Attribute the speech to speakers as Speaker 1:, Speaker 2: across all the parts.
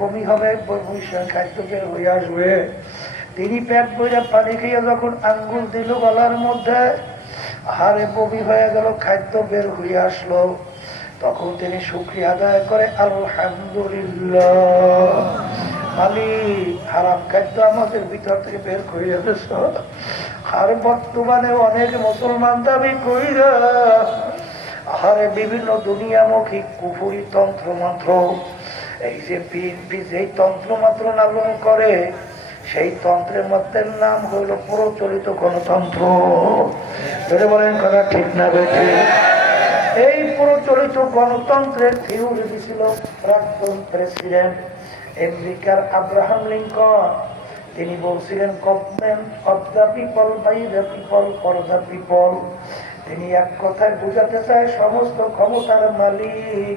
Speaker 1: বমি হবে, বমি খাদ্য বের হয়ে আসবে। তিনি পেট বইরা পানি খেয়ে যখন আঙ্গুল দিল গলার মধ্যে হারে বমি হয়ে গেল, খাদ্য বের হয়ে আসলো। তখন তিনি শুক্রিয়া আদায় করে, আলহামদুলিল্লাহ মালিক হারাম খাদ্য আমাদের ভিতর থেকে বের করে গেছ আর বর্তমানে অনেক মুসলমান দাবি কইরা আহারে বিভিন্ন দুনিয়ামুখী কুফুরি তন্ত্র মন্ত্র এই যে বিএনপি যেই তন্ত্র মাত্র লালন করে, সেই তন্ত্রের মধ্যে নাম হইল প্রচলিত গণতন্ত্র। যদি বলেন কথা ঠিক না বেঠে এই প্রচলিত গণতন্ত্রের থিওরি ছিল? প্রাক্তন প্রেসিডেন্ট আমেরিকার আব্রাহাম লিঙ্কন। তিনি বলছিলেন government of the people by the people for the people তিনি এক কথায় বুঝাতে চায়, সমস্ত ক্ষমতার মালিক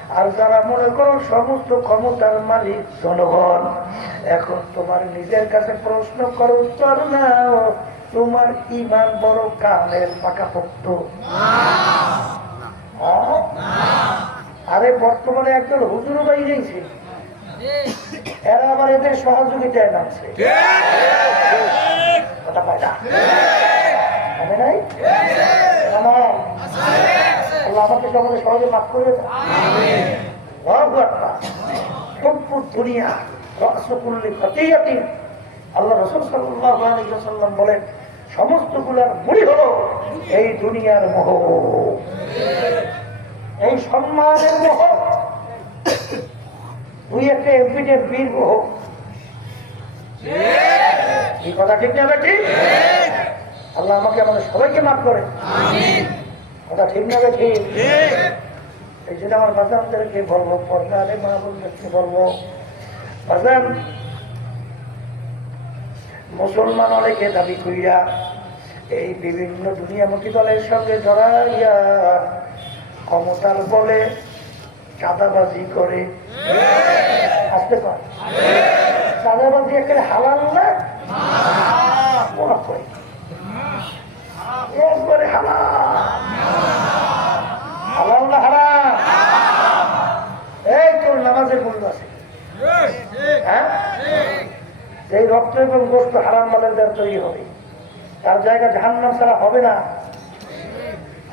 Speaker 1: আর যারা মনে করো সমস্ত ক্ষমতার মালিক জনগণ এখন তোমার নিজের কাছে প্রশ্ন করো উত্তর নাও তোমার ইমান বড় কানের পাকাপোক্ত। হ্যাঁ? আরে বর্তমানে একজন হুজুর বাই গেছে। এরা আবার এদের সহযোগিতায় নামছে। কথা পায় না? নাই? আল্লাহ আমাকে সকলে সহজে মাফ করে দুনিয়া আল্লাহ রসুল ওয়াসাল্লাম বলেন সমস্তগুলার মুড়ি হলো এই দুনিয়ার মোহ। এই সম্মানের মোহ। দুই একটা এমপিদের বীর মোহ। এই কথা ঠিক না ঠিক? আল্লাহ আমাকে আমাদের সবাইকে মাফ করে। কথা ঠিক না ঠিক। এই জন্য আমার বাজানদেরকে বলব পর্দারে মা বোনদেরকে বলব বাজান মুসলমান অনেকে দাবি করিয়া এই বিভিন্ন দুনিয়া দুনিয়ামুখী দলের সঙ্গে জড়াইয়া ক্ষমতার বলে চাঁদাবাজি করে। আসতে পারে। চাঁদাবাজি একেবারে হালাল না? করি একবারে হালাল হালাল না হারাম এই তোর নামাজের মূল্য আছে হ্যাঁ এবং গোস্ত হারাম মালের দ্বারা তৈরি হবে। তার জায়গা জাহান্নাম ছাড়া হবে না।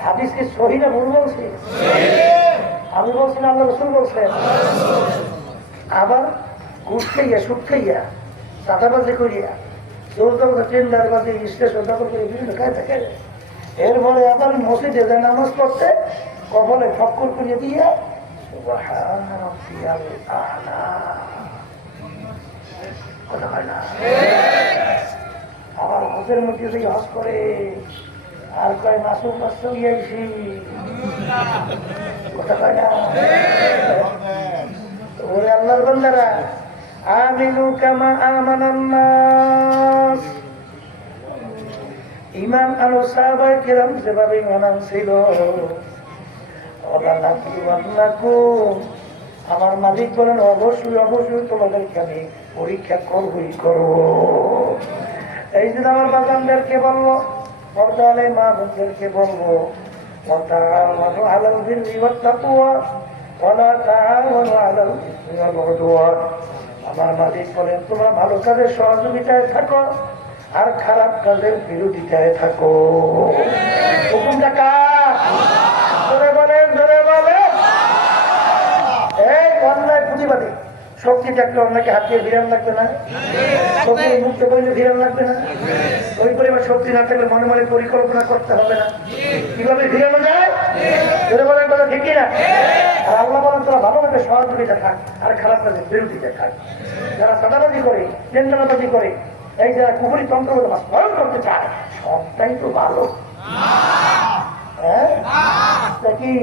Speaker 1: হাদিস কি সহি না ভুল বলছি? আমি বলছি না আল্লাহ রসুল বলছেন। আবার ঘুষ খাইয়া, সুদ খাইয়া, চাঁদাবাজি করিয়া দখল করে বিভিন্ন খায় থাকে। এরপরে আবার মসজিদে যায় নামাজ পড়তে কপালে ফক্কর করিয়ে দিয়ে। কথা হয় না। আবার হজের মধ্যে থেকে হজ করে, আর কয় মাসুম মাস গিয়েছি। কথা কয় না? ওরে আল্লাহর বান্দারা, আমিনু কামা আমানান নাস। ইমান আলো সাহাবাই কিরাম যেভাবে ইমান আনছিল। আমার মালিক বলেন, অবশ্যই অবশ্যই তোমাদেরকে আমি পরীক্ষা কবুল করো এই জন্য আমার বাগানদেরকে বলব পর্দালে মা বোনদেরকে বলব আমার মালিক বলেন, তোমরা ভালো কাজের সহযোগিতায় থাকো আর খারাপ কাজের বিরোধিতায় থাকো। হুকুমটা ধরে বলেন ধরে বলেন। এই অন্যায় পুঁজিবাদী শক্তি থাকলে অন্যকে হাতিয়ে ভিড়ান লাগবে না। শক্তি মুক্ত করলে ভিড়ান লাগবে না। ওই পরিমাণ শক্তি না থাকলে মনে মনে পরিকল্পনা করতে হবে না। কীভাবে ভিড়ানো যায়? বলেন কথা ঠিক না আর আল্লাহ বলেন, তোরা ভালো ভাবে সহযোগিতা থাক, আর খারাপ কাজে বিরোধিতা থাক। যারা সাদাবাজি করে টেন্ডারাবাজি করে, এই যারা কুকুরি তন্ত্র বাস্তবায়ন করতে চায়, সবটাই তো ভালো। হ্যাঁ? কি?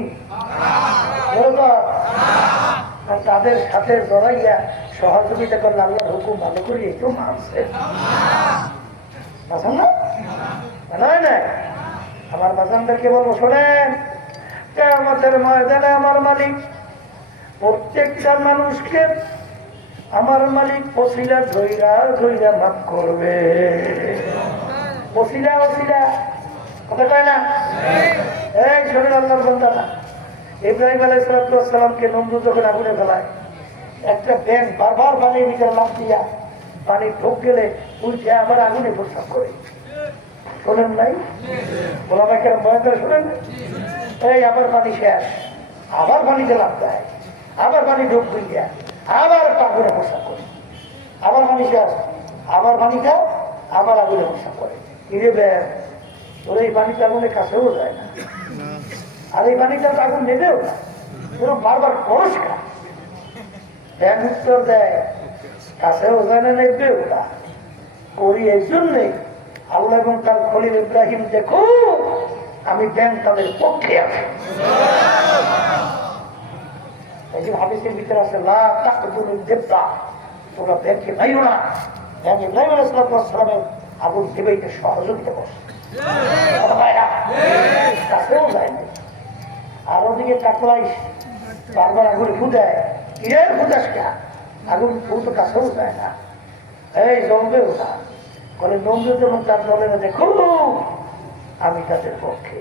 Speaker 1: আর তাদের সাথে জড়াইয়া সহযোগিতা করলে আল্লাহর হুকুম ভালো করি একটু মানছে। আছেন না? না? আমার বাজানদেরকে বলব শোনেন আমাদের ময়দানে আমার মালিক প্রত্যেকটা মানুষকে আমার মালিক পশিলা ধৈরা ধৈরা মাফ করবে। পশিলা ওসিলা কথা কয় না? এই শরীর আল্লাহর বন্ধারা ইব্রাহিম আলাইসালামকে নন্দু যখন আগুনে ফেলায় একটা ব্যাংক বারবার পানির ভিতরে লাভ দিয়া পানি ঢোক গেলে উল্টে আবার আগুনে প্রস্তাব করে। শোনেন নাই? বলা কেন ভয় করে শোনেন? এই, আবার পানি শেষ। আবার পানিতে লাভ দেয়। আবার পানি ঢোক দিয়া। আবার আগুনে প্রস্তাব করে। আবার পানি শেষ। আবার পানি খাও আবার আগুনে প্রস্তাব করে। কিরে ব্যাগ ওর এই পানিতে আগুনে কাছেও যায় না। আর এই পানিটা আগুন নেবেও না বারবার করস খা ব্যাগ উত্তর দেয় কাছেও যায় না নেবেও না করি এই জন্যে আল্লাহ এবং তার খলিল ইব্রাহিম দেখো, আমি ব্যাংক তাদের পক্ষে আছি। এই ভিতরে আছে, লা তাকদুল দেবতা তোমরা ব্যাংকে নাইও না। ব্যাংক ইব্রাহিম আলাইসালামের আগুন দেবেইতে সহযোগিতা করছে। আর ওদিকে কাকলাই বারবার আগুন ফুদায় কিরের ফুদাস কা? আগুন ফু তো কাছেও যায় না। এই জমবেও না বলে নন্দু যখন তার দলে না দেখো আমি তাদের পক্ষে।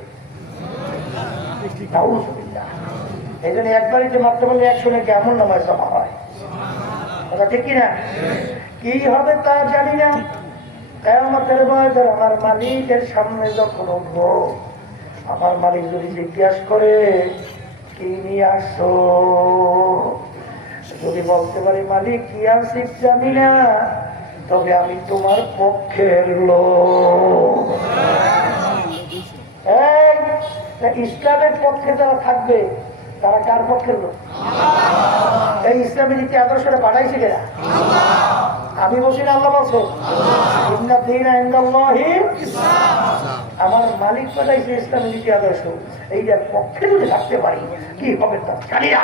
Speaker 1: এই জন্য একবারই মারতে বললে একসঙ্গে কেমন নামাজ জমা হয়? কথা ঠিক কিনা? কি হবে তা জানি না। ময়দান আমার মালিকের সামনে যখন উঠবো আমার মালিক যদি জিজ্ঞাসা করে, কি নিয়ে আসো? যদি বলতে পারি, মালিক, কি আসিস জানি না, তবে আমি তোমার পক্ষের লোক। ইসলামের পক্ষে যারা থাকবে, তারা কার পক্ষের লোক? এই ইসলামের নীতি আদর্শটা পাঠাইছে কেনা আমি বসি না আল্লাহ বলছে। আমার মালিক পাঠাইছে ইসলামের নীতি আদর্শ। এইটার পক্ষে যদি থাকতে পারি, কি হবে তা জানি না।